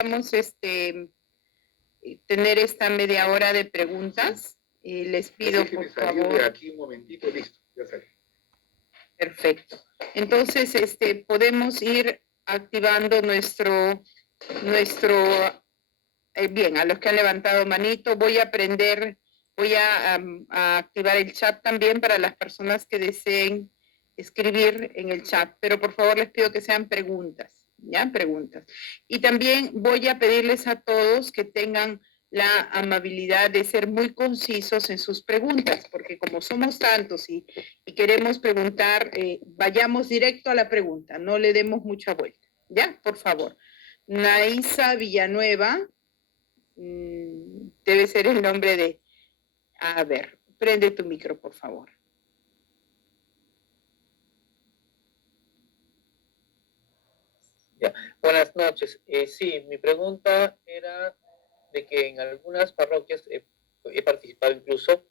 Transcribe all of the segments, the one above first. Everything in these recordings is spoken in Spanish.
Vamos tener esta media hora de preguntas. Les pido, por favor. De aquí un momentito, listo, ya salí. Perfecto. Entonces, podemos ir activando nuestro bien, a los que han levantado manito, voy a activar el chat también para las personas que deseen escribir en el chat, pero por favor les pido que sean preguntas, ¿ya? Preguntas. Y también voy a pedirles a todos que tengan la amabilidad de ser muy concisos en sus preguntas, porque como somos tantos y queremos preguntar, vayamos directo a la pregunta, no le demos mucha vuelta, ¿ya? Por favor. Naisa Villanueva, debe ser el nombre de... A ver, prende tu micro, por favor. Ya. Buenas noches. Sí, mi pregunta era de que en algunas parroquias he participado incluso,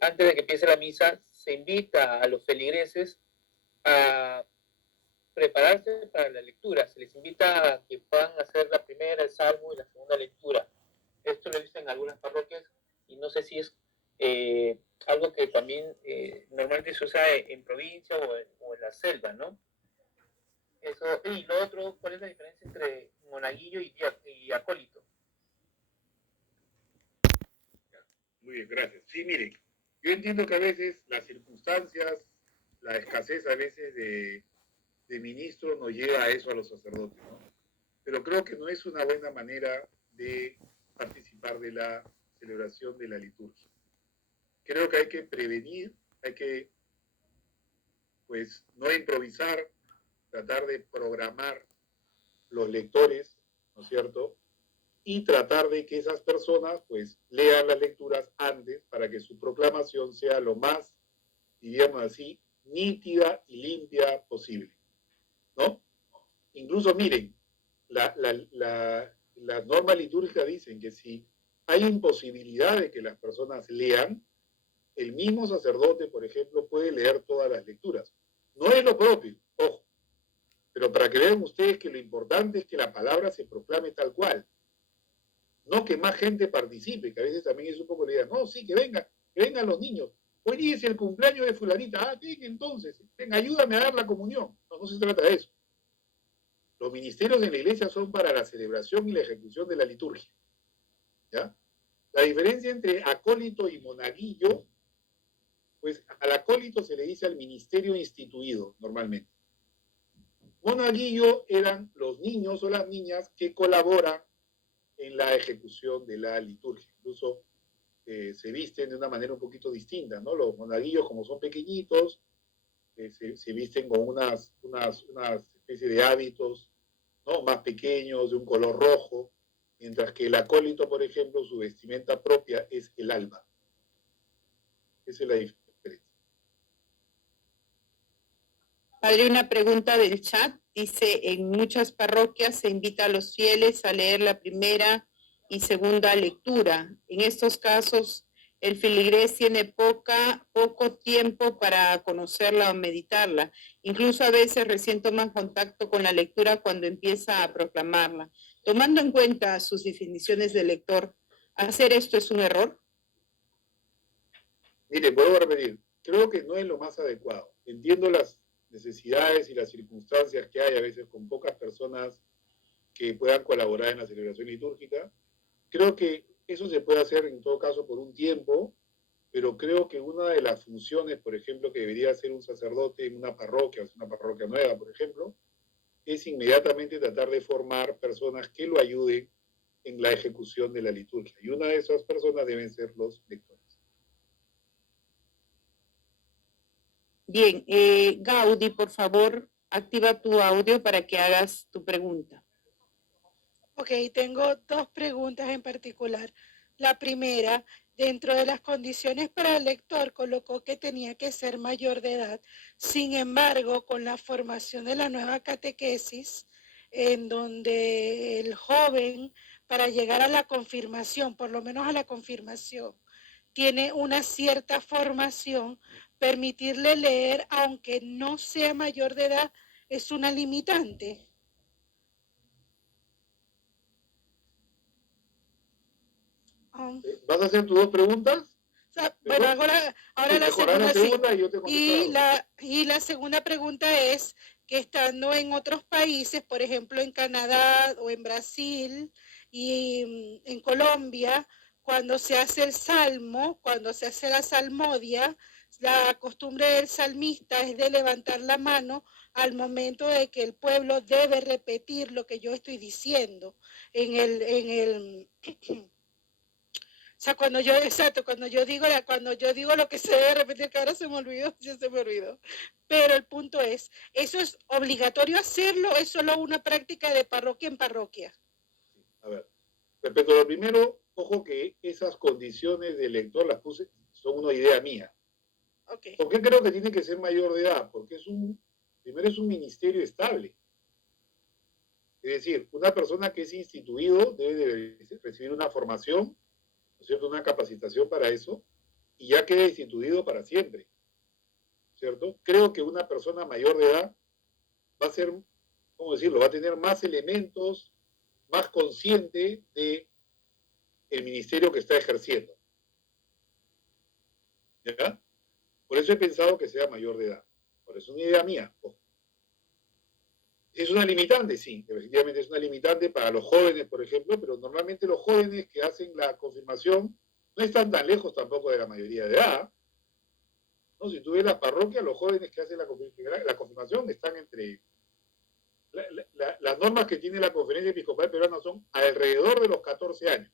antes de que empiece la misa, se invita a los feligreses a prepararse para la lectura. Se les invita a que puedan hacer la primera, el salmo y la segunda lectura. Esto lo he visto en algunas parroquias y no sé si es algo que también normalmente se usa en provincia o en la selva, ¿no? Eso, y lo otro, ¿cuál es la diferencia entre monaguillo y acólito? Muy bien, gracias. Sí, miren, yo entiendo que a veces las circunstancias, la escasez a veces de ministros nos lleva a eso a los sacerdotes, ¿no? Pero creo que no es una buena manera de participar de la celebración de la liturgia. Creo que hay que prevenir, hay que, pues, no improvisar, tratar de programar los lectores, ¿no es cierto? Y tratar de que esas personas, pues, lean las lecturas antes para que su proclamación sea lo más, diríamos así, nítida y limpia posible, ¿no? Incluso, miren, las normas litúrgicas dicen que si hay imposibilidad de que las personas lean, el mismo sacerdote, por ejemplo, puede leer todas las lecturas. No es lo propio, ojo, pero para que vean ustedes que lo importante es que la palabra se proclame tal cual. No que más gente participe, que a veces también es un poco la idea. No, sí, que vengan los niños. Hoy día es el cumpleaños de fulanita. Ah, venga entonces, venga, ayúdame a dar la comunión. No, no se trata de eso. Los ministerios en la iglesia son para la celebración y la ejecución de la liturgia. ¿Ya? La diferencia entre acólito y monaguillo, pues al acólito se le dice al ministerio instituido, normalmente. Monaguillo eran los niños o las niñas que colaboran en la ejecución de la liturgia. Incluso se visten de una manera un poquito distinta, ¿no? Los monaguillos, como son pequeñitos, se visten con unas especie de hábitos, ¿no? Más pequeños, de un color rojo, mientras que el acólito, por ejemplo, su vestimenta propia es el alba. Esa es la diferencia. Padre, una pregunta del chat. Dice, en muchas parroquias se invita a los fieles a leer la primera y segunda lectura. En estos casos, el feligrés tiene poco tiempo para conocerla o meditarla. Incluso a veces recién toman contacto con la lectura cuando empieza a proclamarla. Tomando en cuenta sus definiciones de lector, ¿hacer esto es un error? Mire, vuelvo a repetir, creo que no es lo más adecuado. Entiendo las necesidades y las circunstancias que hay a veces con pocas personas que puedan colaborar en la celebración litúrgica. Creo que eso se puede hacer en todo caso por un tiempo, pero creo que una de las funciones, por ejemplo, que debería hacer un sacerdote en una parroquia nueva, por ejemplo, es inmediatamente tratar de formar personas que lo ayuden en la ejecución de la liturgia. Y una de esas personas deben ser los lectores. Bien, Gaudí, por favor, activa tu audio para que hagas tu pregunta. Ok, tengo dos preguntas en particular. La primera, dentro de las condiciones para el lector, colocó que tenía que ser mayor de edad. Sin embargo, con la formación de la nueva catequesis, en donde el joven, para llegar a la confirmación, por lo menos a la confirmación, tiene una cierta formación, permitirle leer, aunque no sea mayor de edad, es una limitante. Ajá. ¿Vas a hacer tus dos preguntas? O sea, bueno, ahora la Mejorar segunda la sí. segunda y yo te contesto. Y la segunda pregunta es que estando en otros países, por ejemplo en Canadá o en Brasil y en Colombia, cuando se hace el salmo, cuando se hace la salmodia, la costumbre del salmista es de levantar la mano al momento de que el pueblo debe repetir lo que yo estoy diciendo en el o sea, cuando yo digo lo que se debe repetir, que ahora se me olvidó, ya se me olvidó. Pero el punto es, ¿eso es obligatorio hacerlo o es solo una práctica de parroquia en parroquia? A ver, respecto a lo primero, ojo que esas condiciones de lector las puse, son una idea mía. Okay. ¿Por qué creo que tiene que ser mayor de edad? Porque primero es un ministerio estable. Es decir, una persona que es instituido debe de recibir una formación, ¿no es cierto?, una capacitación para eso, y ya queda instituido para siempre, ¿cierto? Creo que una persona mayor de edad va a ser, ¿cómo decirlo?, va a tener más elementos, más consciente de el ministerio que está ejerciendo. ¿Ya? Por eso he pensado que sea mayor de edad. Por eso es una idea mía. ¿Es una limitante? Sí, efectivamente es una limitante para los jóvenes, por ejemplo, pero normalmente los jóvenes que hacen la confirmación no están tan lejos tampoco de la mayoría de edad. ¿No? Si tú ves las parroquias, los jóvenes que hacen la confirmación están entre... las normas que tiene la Conferencia Episcopal Peruana son alrededor de los 14 años.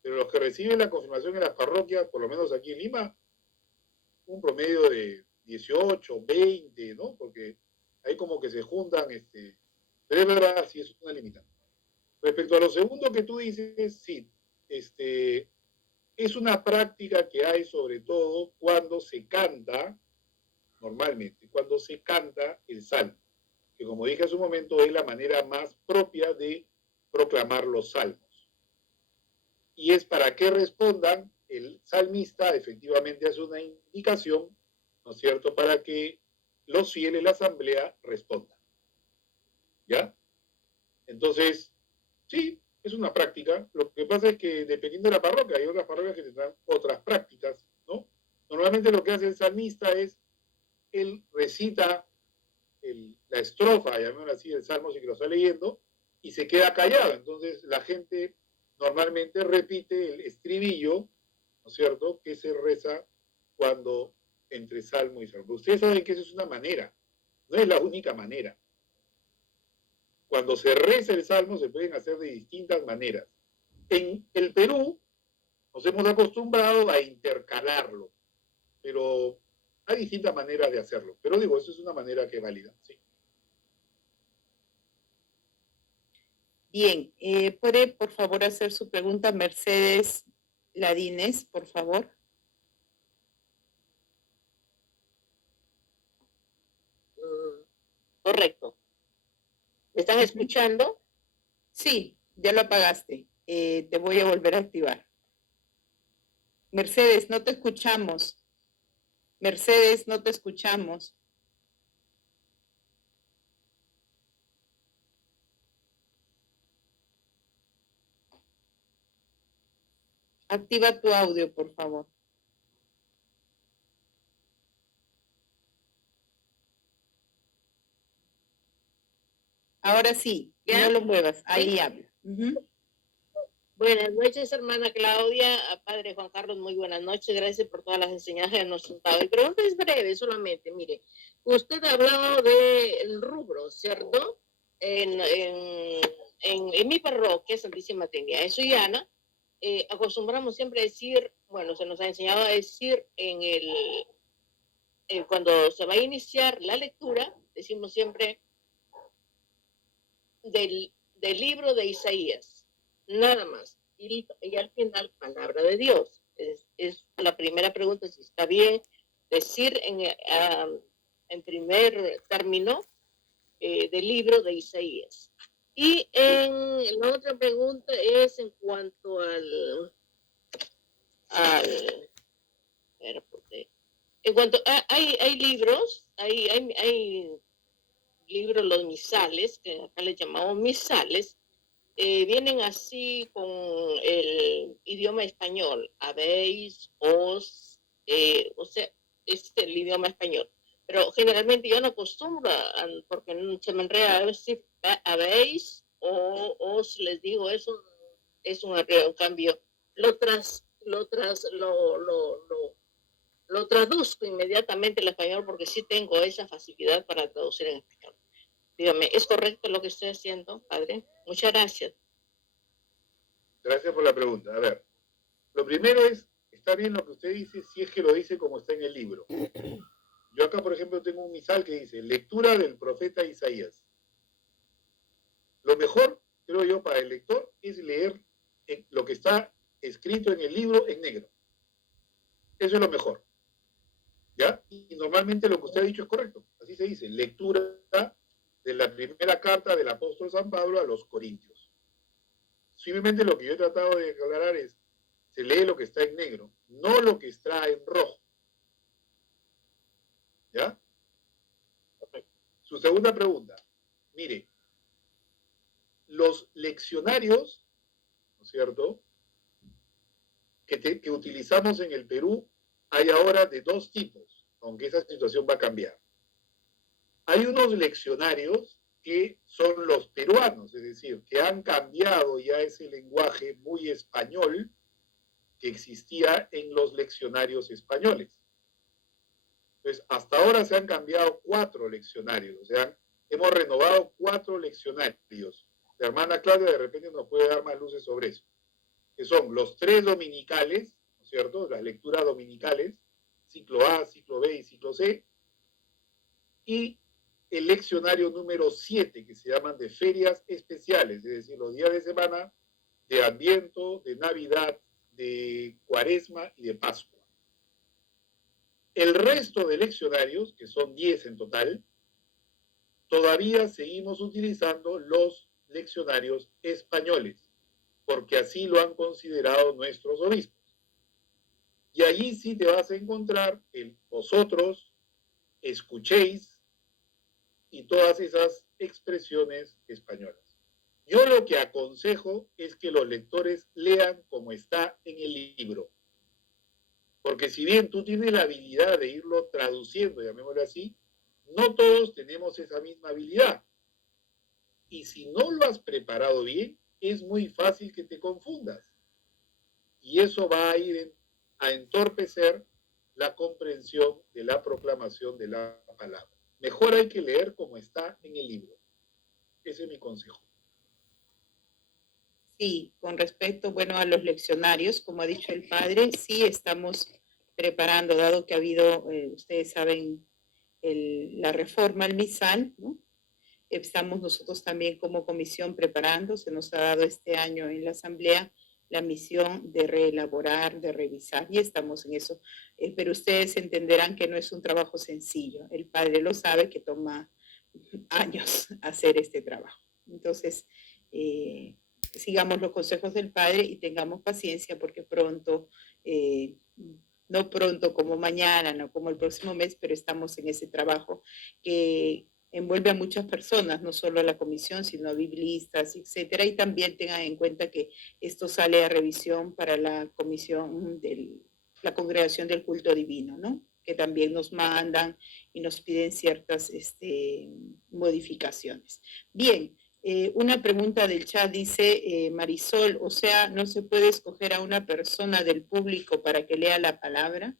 Pero los que reciben la confirmación en las parroquias, por lo menos aquí en Lima, un promedio de 18, 20, ¿no? Porque ahí como que se juntan, pero es verdad, sí es una limitante. Respecto a lo segundo que tú dices, sí, es una práctica que hay sobre todo cuando se canta, normalmente, cuando se canta el salmo, que como dije hace un momento es la manera más propia de proclamar los salmos. Y es para que respondan, el salmista efectivamente hace una indicación, ¿no es cierto?, para que los fieles, la asamblea, respondan. ¿Ya? Entonces, sí, es una práctica. Lo que pasa es que dependiendo de la parroquia, hay otras parroquias que tendrán otras prácticas, ¿no? Normalmente lo que hace el salmista es, él recita la estrofa, llamémoslo así, del salmo, si que lo está leyendo, y se queda callado. Entonces la gente normalmente repite el estribillo, ¿no es cierto?, que se reza cuando entre salmo y salmo. Ustedes saben que eso es una manera, no es la única manera. Cuando se reza el salmo se pueden hacer de distintas maneras. En el Perú nos hemos acostumbrado a intercalarlo, pero hay distintas maneras de hacerlo. Pero digo, eso es una manera que es válida, sí. Bien, ¿puede por favor hacer su pregunta Mercedes Ladines, por favor? Correcto. ¿Me están escuchando? Sí, ya lo apagaste. Te voy a volver a activar. Mercedes, no te escuchamos. Mercedes, no te escuchamos. Activa tu audio, por favor. Ahora sí, ¿Ya? no lo muevas, ahí ¿Sí? habla. Buenas noches, hermana Claudia, padre Juan Carlos, muy buenas noches, gracias por todas las enseñanzas que nos han dado. Mi pregunta es breve, solamente, mire, usted ha hablado del rubro, ¿cierto? En mi parroquia, Santísima Trinidad de Sullana, acostumbramos siempre a decir, bueno, se nos ha enseñado a decir cuando se va a iniciar la lectura, decimos siempre del libro de Isaías, nada más. Y al final, palabra de Dios. Es la primera pregunta, si está bien decir en primer término del libro de Isaías. Y la otra pregunta es en cuanto en cuanto hay libros, hay libros, los misales, que acá les llamamos misales, vienen así con el idioma español, habéis, os, o sea, es el idioma español. Pero generalmente yo no acostumbro, porque se me enreda a decir habéis o os, les digo, eso es un cambio. Lo traduzco inmediatamente al español porque sí tengo esa facilidad para traducir en español. Dígame, ¿es correcto lo que estoy haciendo, padre? Muchas gracias. Gracias por la pregunta. A ver, lo primero es, está bien lo que usted dice si es que lo dice como está en el libro. Yo acá, por ejemplo, tengo un misal que dice, lectura del profeta Isaías. Lo mejor, creo yo, para el lector es leer lo que está escrito en el libro en negro. Eso es lo mejor. ¿Ya? Y normalmente lo que usted ha dicho es correcto. Así se dice, lectura de la primera carta del apóstol San Pablo a los Corintios. Simplemente lo que yo he tratado de aclarar es, se lee lo que está en negro, no lo que está en rojo. ¿Ya? Su segunda pregunta. Mire, los leccionarios, ¿no es cierto?, que utilizamos en el Perú, hay ahora de dos tipos, aunque esa situación va a cambiar. Hay unos leccionarios que son los peruanos, es decir, que han cambiado ya ese lenguaje muy español que existía en los leccionarios españoles. Entonces, hasta ahora se han cambiado 4 leccionarios, o sea, hemos renovado 4 leccionarios. La hermana Claudia de repente nos puede dar más luces sobre eso, que son los 3 dominicales, ¿no es cierto?, las lecturas dominicales, ciclo A, ciclo B y ciclo C, y el leccionario número 7, que se llaman de ferias especiales, es decir, los días de semana de Adviento, de Navidad, de Cuaresma y de Pascua. El resto de leccionarios, que son 10 en total, todavía seguimos utilizando los leccionarios españoles, porque así lo han considerado nuestros obispos. Y allí sí te vas a encontrar el vosotros, escuchéis, y todas esas expresiones españolas. Yo lo que aconsejo es que los lectores lean como está en el libro. Porque si bien tú tienes la habilidad de irlo traduciendo, llamémoslo así, no todos tenemos esa misma habilidad. Y si no lo has preparado bien, es muy fácil que te confundas. Y eso va a ir a entorpecer la comprensión de la proclamación de la palabra. Mejor hay que leer como está en el libro. Ese es mi consejo. Sí, con respecto, bueno, a los leccionarios, como ha dicho el padre, sí estamos preparando, dado que ha habido, ustedes saben, la reforma al misal, ¿no? Estamos nosotros también como comisión preparando, se nos ha dado este año en la asamblea la misión de reelaborar, de revisar, y estamos en eso. Pero ustedes entenderán que no es un trabajo sencillo. El padre lo sabe, que toma años hacer este trabajo. Entonces, sigamos los consejos del padre y tengamos paciencia, porque pronto, no pronto como mañana, no como el próximo mes, pero estamos en ese trabajo que envuelve a muchas personas, no solo a la comisión, sino a biblistas, etcétera, y también tengan en cuenta que esto sale a revisión para la comisión de la congregación del culto divino, ¿no?, que también nos mandan y nos piden ciertas modificaciones. Bien, una pregunta del chat dice Marisol, o sea, ¿no se puede escoger a una persona del público para que lea la palabra?